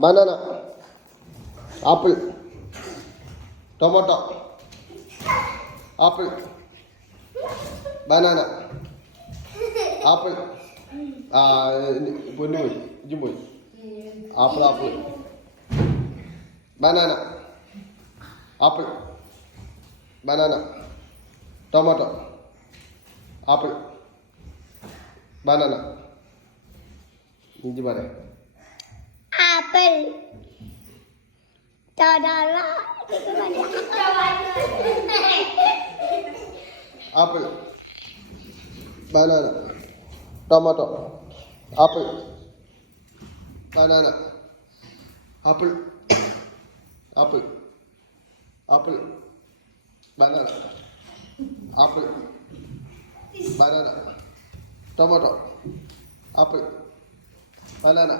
banana, apple, tomato, apple, banana, apple. Bunu, jumbo. Apple, banana, apple, banana, tomato, apple, banana. Ini mana? Apple. Banana. Apple, banana, tomato, apple, banana, apple, apple, apple, banana, apple, banana, tomato, apple, banana.